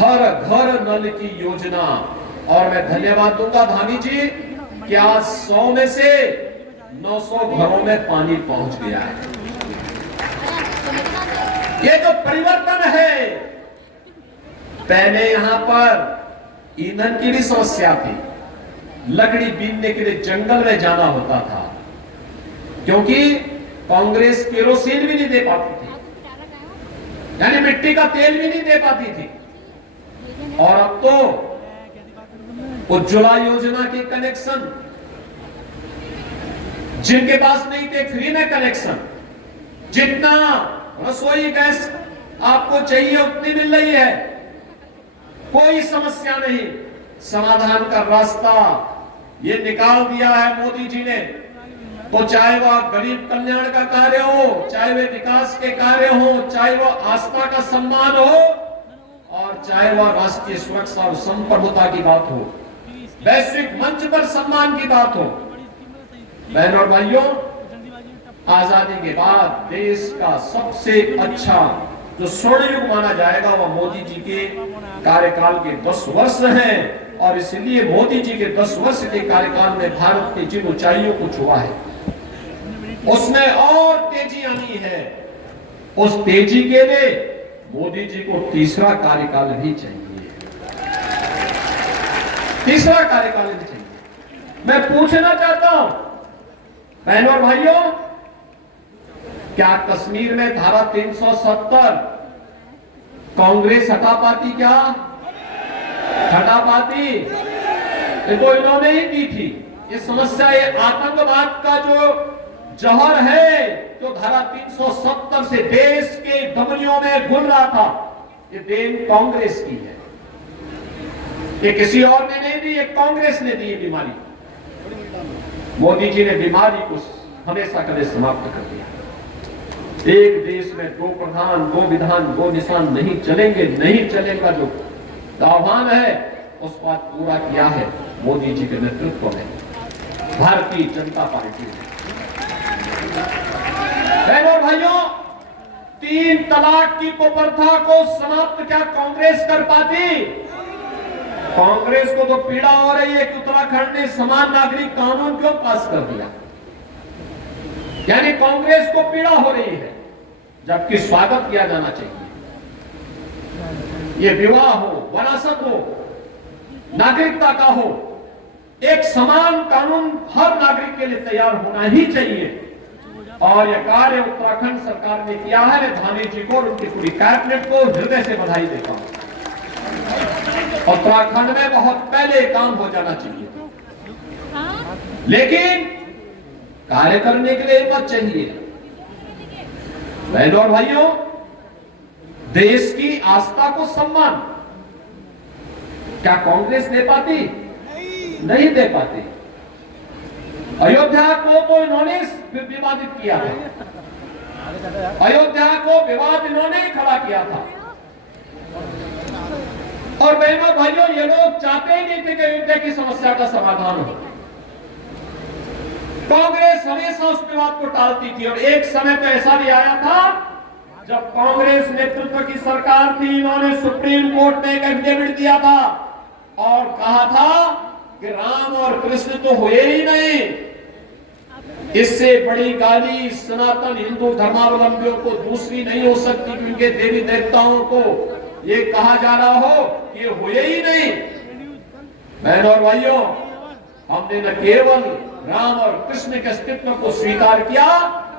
हर घर नल की योजना। और मैं धन्यवाद दूंगा धामी जी कि आज 100 में से 900 घरों में पानी पहुंच गया है। ये जो परिवर्तन है, पहले यहां पर ईंधन की भी समस्या थी, लकड़ी बीनने के लिए जंगल में जाना होता था, क्योंकि कांग्रेस केरोसिन भी नहीं दे पाती थी, यानी मिट्टी का तेल भी नहीं दे पाती थी। और अब तो उज्ज्वला योजना के कनेक्शन, जिनके पास नहीं थे फ्री में कनेक्शन, जितना रसोई गैस आपको चाहिए उतनी मिल रही है, कोई समस्या नहीं। समाधान का रास्ता ये निकाल दिया है मोदी जी ने। तो चाहे वह गरीब कल्याण का कार्य हो, चाहे वह विकास के कार्य हो, चाहे वह आस्था का सम्मान हो, और चाहे वह राष्ट्रीय सुरक्षा और संप्रभुता की बात हो, वैश्विक मंच पर सम्मान की बात हो। बहनों और भाइयों, आजादी के बाद देश का सबसे अच्छा जो स्वर्ण युग माना जाएगा वह मोदी जी के कार्यकाल के 10 वर्ष हैं। और इसलिए मोदी जी के 10 वर्ष के कार्यकाल में भारत की जिन ऊंचाइयों को छुआ है, उसमें और तेजी आनी है। उस तेजी के लिए मोदी जी को तीसरा कार्यकाल भी चाहिए, तीसरा कार्यकाल भी चाहिए। मैं पूछना चाहता हूं बहनों और भाइयों, क्या कश्मीर में धारा 370 कांग्रेस हटा पाती? क्या हटा पाती? ये तो इन्होंने ही दी थी। ये समस्या, ये आतंकवाद का जो जहर है, जो धारा 370 से देश के धमनियों में घुल रहा था, ये देन कांग्रेस की है। ये किसी और ने नहीं दी, ये कांग्रेस ने दी ये बीमारी। मोदी जी ने बीमारी को हमेशा कभी समाप्त कर दिया। एक देश में 2 प्रधान, 2 विधान, 2 निशान नहीं चलेंगे, नहीं चलेगा जो आह्वान है, उस बात पूरा किया है मोदी जी के नेतृत्व में भारतीय जनता पार्टी ने। बहनों और भाइयों, 3 तलाक की कुप्रथा को समाप्त क्या कांग्रेस कर पाती? कांग्रेस को तो पीड़ा हो रही है कि उत्तराखंड ने समान नागरिक कानून क्यों पास कर दिया, यानी कांग्रेस को पीड़ा हो रही है, जबकि स्वागत किया जाना चाहिए। ये विवाह हो, वरासत हो, नागरिकता का हो, एक समान कानून हर नागरिक के लिए तैयार होना ही चाहिए। और यह कार्य उत्तराखंड सरकार ने किया है। मैं धामी जी को और उनकी पूरी कैबिनेट को हृदय से बधाई देता हूं। उत्तराखंड में बहुत पहले काम हो जाना चाहिए, लेकिन कार्य करने के लिए हिम्मत चाहिए। बहनों और भाइयों, देश की आस्था को सम्मान क्या कांग्रेस दे पाती? नहीं दे पाती। अयोध्या को तो इन्होंने विवादित किया था, अयोध्या को विवाद इन्होंने खड़ा किया था। और बहनों और भाइयों, ये लोग चाहते ही नहीं थे कि अयोध्या की समस्या का समाधान हो। कांग्रेस हमेशा उस विवाद को टालती थी। और एक समय तो ऐसा भी आया था जब कांग्रेस नेतृत्व की सरकार थी, इन्होंने सुप्रीम कोर्ट में एक एफिडेविट दिया था और कहा था कि राम और कृष्ण तो हुए ही नहीं। इससे बड़ी गाली सनातन हिंदू धर्मावलंबियों को दूसरी नहीं हो सकती, क्योंकि देवी देवताओं को ये कहा जा रहा हो कि ये हुए ही नहीं। बहनों और भाइयों, हमने न केवल राम और कृष्ण के अस्तित्व को स्वीकार किया,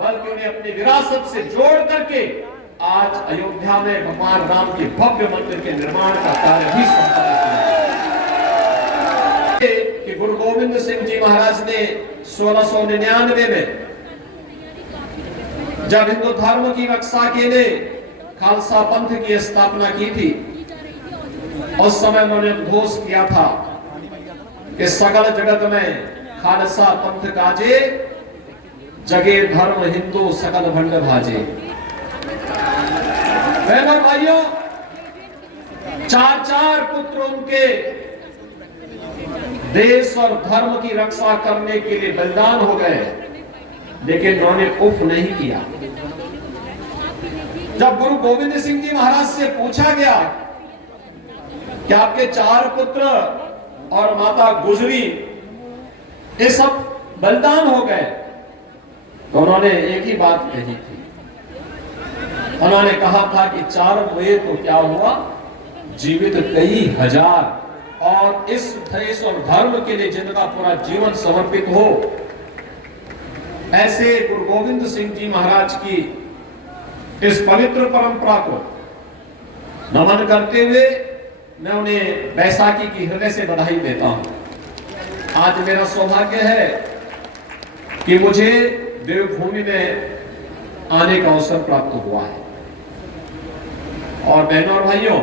बल्कि उन्हें अपनी विरासत से जोड़ करके आज अयोध्या में भगवान राम के भव्य मंदिर के निर्माण का कार्य भी संपन्न किया। कि गुरु गोविंद सिंह जी महाराज ने 1699 में जब हिंदू धर्म की रक्षा के लिए खालसा पंथ की स्थापना की थी, उस समय उन्होंने घोष किया था कि सकल जगत में खालसा पंथ काजे, जगे धर्म हिंदू सकल भंड भाजे। बहनों भाइयों, 4 पुत्र उनके देश और धर्म की रक्षा करने के लिए बलिदान हो गए, लेकिन उन्होंने उफ नहीं किया। जब गुरु गोविंद सिंह जी महाराज से पूछा गया कि आपके 4 पुत्र और माता गुजरी, ये सब बलिदान हो गए। तो उन्होंने एक ही बात कही थी, उन्होंने कहा था कि 4 हुए तो क्या हुआ, जीवित कई हजार। और इस देश और धर्म के लिए जिनका पूरा जीवन समर्पित हो, ऐसे गुरु गोविंद सिंह जी महाराज की इस पवित्र परंपरा को नमन करते हुए मैं उन्हें बैसाखी की हृदय से बधाई देता हूं। आज मेरा सौभाग्य है कि मुझे देवभूमि में आने का अवसर प्राप्त हुआ है। और बहनों और भाइयों,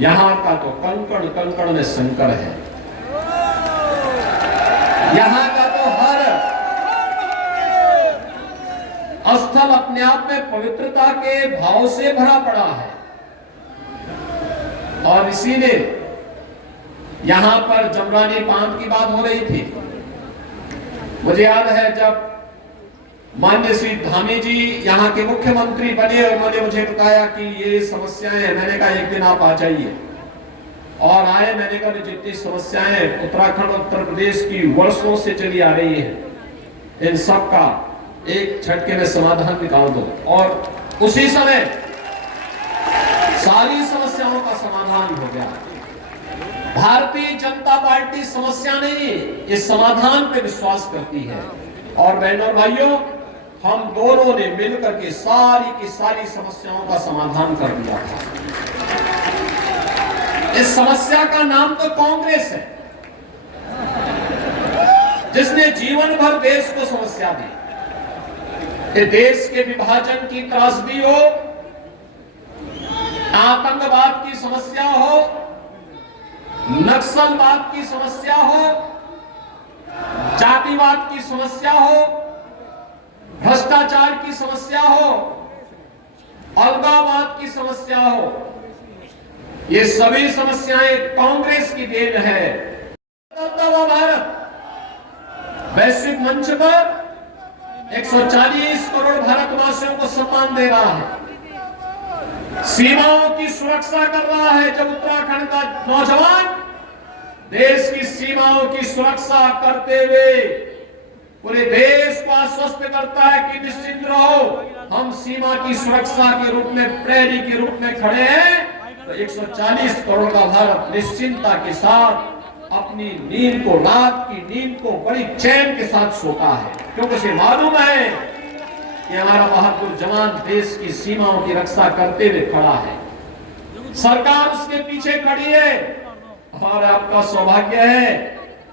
यहां का तो कंकड़ कंकड़ में शंकर है। यहां का तो हर स्थल अपने आप में पवित्रता के भाव से भरा पड़ा है। और इसीलिए यहां पर जमरानी बांध की बात हो रही थी। मुझे याद है जब माननीय श्री धामी जी यहाँ के मुख्यमंत्री बने और उन्होंने मुझे बताया कि ये समस्याएं हैं, मैंने कहा एक दिन आप आ जाइए। और आए, मैंने कहा जितनी समस्याएं उत्तराखंड उत्तर प्रदेश की वर्षों से चली आ रही है, इन सब का एक झटके में समाधान निकाल दो। और उसी समय सारी समस्याओं का समाधान हो गया। भारतीय जनता पार्टी समस्या नहीं, इस समाधान पे विश्वास करती है। और बहनों और भाइयों, हम दोनों ने मिलकर के सारी की सारी समस्याओं का समाधान कर दिया था। इस समस्या का नाम तो कांग्रेस है, जिसने जीवन भर देश को समस्या दी। ये देश के विभाजन की त्रासदी हो, आतंकवाद की समस्या हो, नक्सलवाद की समस्या हो, जातिवाद की समस्या हो, भ्रष्टाचार की समस्या हो, अलगाववाद की समस्या हो, ये सभी समस्याएं कांग्रेस की देन है। भारत वैश्विक मंच पर 140 करोड़ भारतवासियों को सम्मान दे रहा है, सीमाओं की सुरक्षा कर रहा है। जब उत्तराखंड का नौजवान देश की सीमाओं की सुरक्षा करते हुए पूरे देश को आश्वस्त करता है कि निश्चिंत रहो, हम सीमा की सुरक्षा के रूप में, प्रहरी के रूप में खड़े हैं, तो 140 करोड़ का भारत निश्चिंतता के साथ अपनी नींद को, रात की नींद को बड़ी चैन के साथ सोता है, क्योंकि उसे मालूम है कि हमारा बहादुर जवान देश की सीमाओं की रक्षा करते हुए खड़ा है, सरकार उसके पीछे खड़ी है। और आपका सौभाग्य है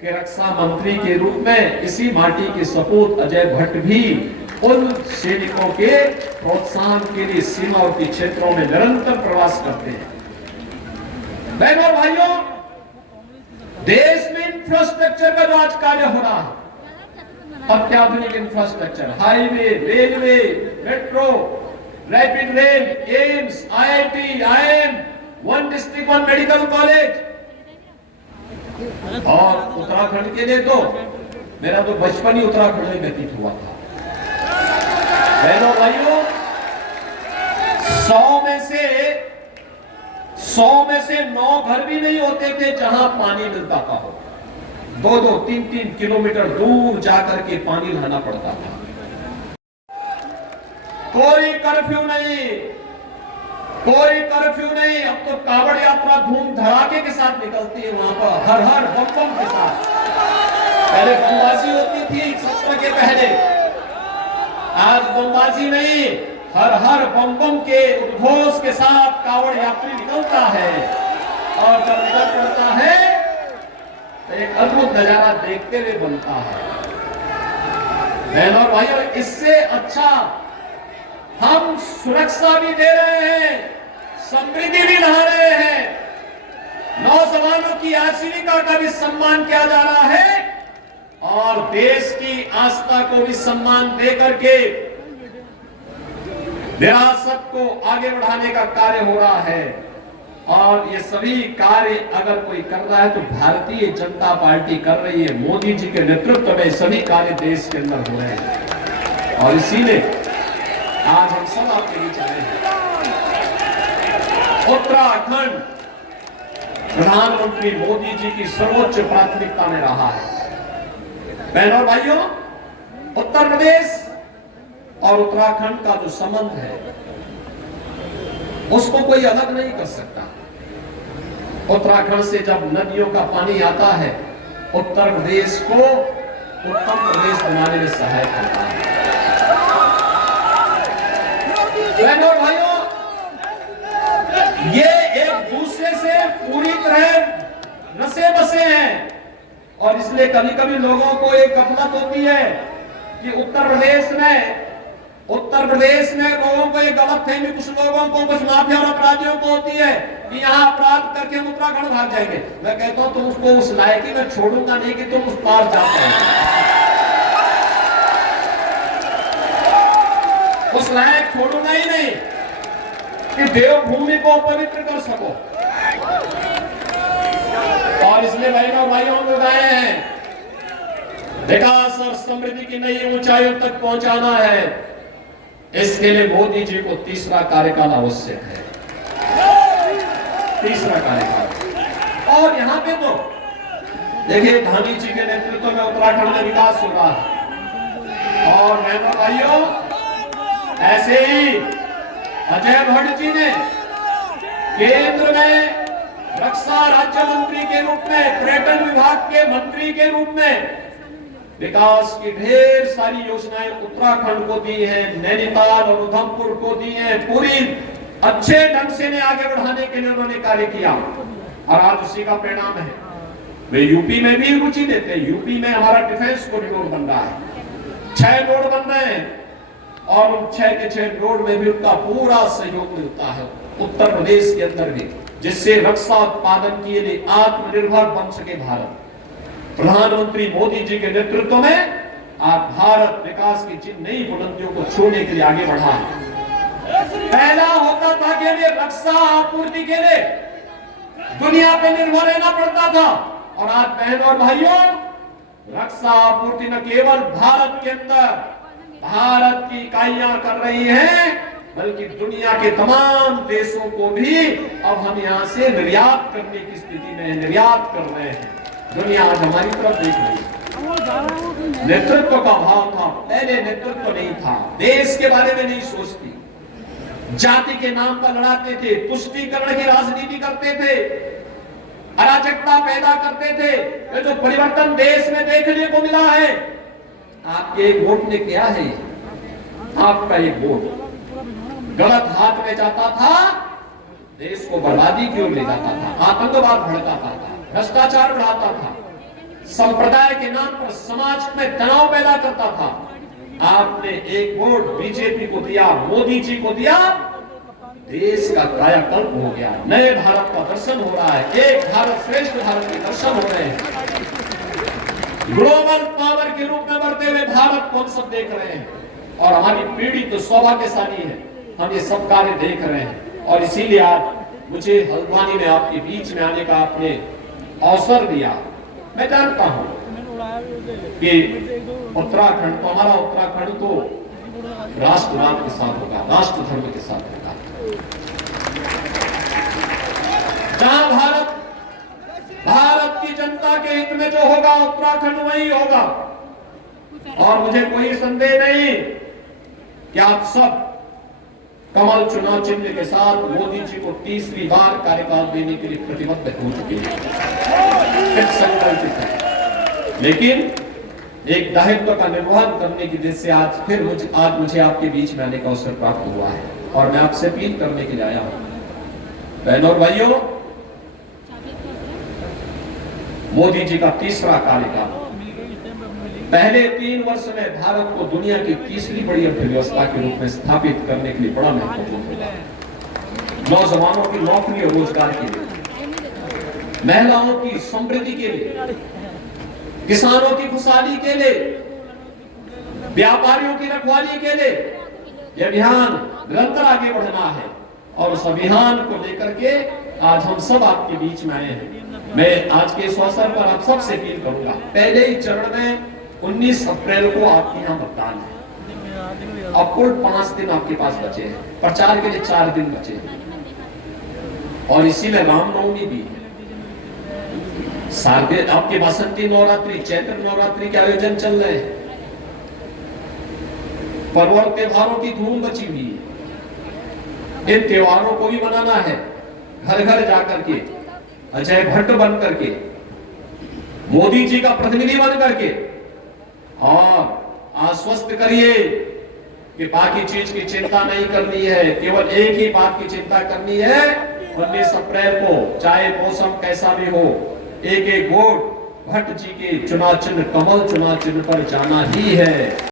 कि रक्षा मंत्री के रूप में इसी माटी के सपूत अजय भट्ट भी उन सैनिकों के प्रोत्साहन के लिए सीमावर्ती क्षेत्रों में निरंतर प्रवास करते हैं। बहनों और भाइयों, देश में इंफ्रास्ट्रक्चर का जो आज कार्य हो रहा है, अत्याधुनिक infrastructure, highway, railway, metro, rapid rail, AIIMS, IIT, IIM, one district one medical college. और उत्तराखंड के लिए तो मेरा तो बचपन ही उत्तराखंड में व्यतीत हुआ था। बहनों भाइयों, 100 में से 9 घर भी नहीं होते थे जहां पानी मिलता था। 2-2, 3-3 किलोमीटर दूर जाकर के पानी लाना पड़ता था। कोई कर्फ्यू नहीं, कोई कर्फ्यू नहीं। अब तो कावड़ यात्रा धूम धड़ाके के साथ निकलती है वहां पर, हर हर बम बम के साथ। पहले बमबाजी होती थी सत्र के पहले, आज बमबाजी नहीं, हर हर बम बम के उद्घोष के साथ कावड़ यात्री निकलता है। और जब निकल पड़ता है तो एक अद्भुत नजारा देखते हुए बनता है। बहनों और भाइयों, इससे अच्छा हम सुरक्षा भी दे रहे हैं, समृद्धि भी ला रहे हैं, नौजवानों की आजीविका का भी सम्मान किया जा रहा है और देश की आस्था को भी सम्मान देकर के विरासत को आगे बढ़ाने का कार्य हो रहा है। और ये सभी कार्य अगर कोई कर रहा है तो भारतीय जनता पार्टी कर रही है। मोदी जी के नेतृत्व में सभी कार्य देश के अंदर हो रहे हैं और इसीलिए आज हम सब आपके बीच आए हैं। उत्तराखंड प्रधानमंत्री मोदी जी की सर्वोच्च प्राथमिकता में रहा है। बहनों और भाइयों, उत्तर प्रदेश और उत्तराखंड का जो संबंध है उसको कोई अलग नहीं कर सकता। उत्तराखंड से जब नदियों का पानी आता है, उत्तर प्रदेश को उत्तम प्रदेश बनाने में सहायक होता है। बहनों और भाइयों, ये एक दूसरे से पूरी तरह नसे बसे हैं और इसलिए कभी कभी लोगों को एक गफलत होती है कि उत्तर प्रदेश में लोगों को एक गलत फहमी, कुछ लोगों को, कुछ माफिया और अपराधियों को होती है कि यहाँ अपराध करके हम उत्तराखंड भाग जाएंगे। मैं कहता हूं तुम उसको उस लायकी में छोड़ूंगा नहीं कि तुम उस पार जा पाओगे, उस लायक छोड़ूंगा ही नहीं कि देवभूमि को पवित्र कर सको। और इसलिए बहनों भाइयों हम लोग आए हैं, विकास और समृद्धि की नई ऊंचाइयों तक पहुंचाना है। इसके लिए मोदी जी को तीसरा कार्यकाल आवश्यक है, तीसरा कार्यकाल। और यहाँ पे तो देखिए धामी जी के नेतृत्व में उत्तराखंड में विकास हो रहा है। और बहनों भाइयों, ऐसे ही अजय भट्ट जी ने केंद्र में रक्षा राज्य मंत्री के रूप में, पर्यटन विभाग के मंत्री के रूप में विकास की ढेर सारी योजनाएं उत्तराखंड को दी है, नैनीताल और उधमपुर को दी है। पूरी अच्छे ढंग से ने आगे बढ़ाने के लिए उन्होंने कार्य किया और आज उसी का परिणाम है। वे यूपी में भी रुचि लेते हैं। यूपी में हमारा डिफेंस कॉरिडोर बन रहा है, 6 रोड बन रहे हैं और उन 6 के 6 रोड में भी उनका पूरा सहयोग मिलता है उत्तर प्रदेश के अंदर भी, जिससे रक्षा उत्पादन के लिए आत्मनिर्भर बन सके भारत। प्रधानमंत्री मोदी जी के नेतृत्व में आज भारत विकास की जिन नई बुलंदियों को छूने के लिए आगे बढ़ा है। पहला होता था कि हमें रक्षा आपूर्ति के लिए दुनिया पे निर्भर रहना पड़ता था और आज बहनों और भाइयों, रक्षा आपूर्ति न केवल भारत के अंदर भारत की इकाइयां कर रही हैं, बल्कि दुनिया के तमाम देशों को भी अब हम यहां से निर्यात करने की स्थिति में निर्यात कर रहे हैं। दुनिया आज हमारी तरफ देख रही है। नेतृत्व का भाव था, पहले नेतृत्व नहीं था, देश के बारे में नहीं सोचती, जाति के नाम पर लड़ाते थे, तुष्टीकरण की राजनीति करते थे, अराजकता पैदा करते थे। ये जो परिवर्तन देश में देखने को मिला है, आपके एक वोट ने क्या है, आपका एक वोट गलत हाथ में जाता था, देश को बर्बादी की ओर ले जाता था, आतंकवाद भड़काता था, भ्रष्टाचार बढ़ाता था, संप्रदाय के नाम पर समाज में तनाव पैदा करता था। आपने एक वोट बीजेपी को दिया, मोदी जी को दिया, देश का कायाकल्प हो गया, नए भारत का दर्शन हो रहा है, एक भारत श्रेष्ठ भारत के दर्शन हो रहे हैं। ग्लोबल पावर के रूप में बढ़ते हुए भारत को हम सब देख रहे हैं और हमारी पीढ़ी तो सौभाग्यशाली है, हम ये सब कार्य देख रहे हैं। और इसीलिए आज मुझे हल्द्वानी में आपके बीच में आने का आपने अवसर दिया। मैं जानता हूं कि उत्तराखंड तो हमारा उत्तराखंड तो राष्ट्रवाद के साथ होगा, राष्ट्र धर्म के साथ होगा। जहां भारत की जनता के हित में जो होगा उत्तराखंड वही होगा। और मुझे कोई संदेह नहीं कि आप सब कमल चुनाव चिन्ह के साथ मोदी जी को तीसरी बार कार्यकाल देने के लिए प्रतिबद्ध हो चुके हैं, संकल्पित है। लेकिन एक दायित्व का निर्वहन करने की वजह से आज मुझे आपके बीच में आने का अवसर प्राप्त हुआ है और मैं आपसे अपील करने के लिए आया हूं। बहनों और भाइयों, मोदी जी का तीसरा कार्यकाल, पहले 3 वर्ष में भारत को दुनिया की तीसरी बड़ी अर्थव्यवस्था के रूप में स्थापित करने के लिए बड़ा महत्वपूर्ण होगा। नौजवानों की नौकरी और रोजगार के लिए, महिलाओं की समृद्धि के लिए, किसानों की खुशहाली के लिए, व्यापारियों की रखवाली के लिए यह अभियान निरंतर आगे बढ़ना है। और उस अभियान को लेकर के आज हम सब आपके बीच में आए हैं। मैं आज के इस अवसर पर आप सबसे अपील करूंगा, पहले ही चरण में 19 अप्रैल को आपके यहाँ मतदान है। अब कुल 5 दिन आपके पास बचे हैं, प्रचार के लिए 4 दिन बचे हैं और इसी में रामनवमी भी है। सारे आपके बसंती नवरात्रि, चैत्र नवरात्रि के आयोजन चल रहे हैं। पर्व और त्योहारों की धूम मची हुई है। इन त्योहारों को भी मनाना है, घर घर जाकर के, अजय भट्ट बन करके, मोदी जी का प्रतिनिधि बन करके, और आश्वस्त करिए कि बाकी चीज की चिंता नहीं करनी है, केवल एक ही बात की चिंता करनी है, 19 अप्रैल को चाहे मौसम कैसा भी हो, एक एक वोट भट्ट जी के चुनाव चिन्ह, कमल चुनाव चिन्ह पर जाना ही है।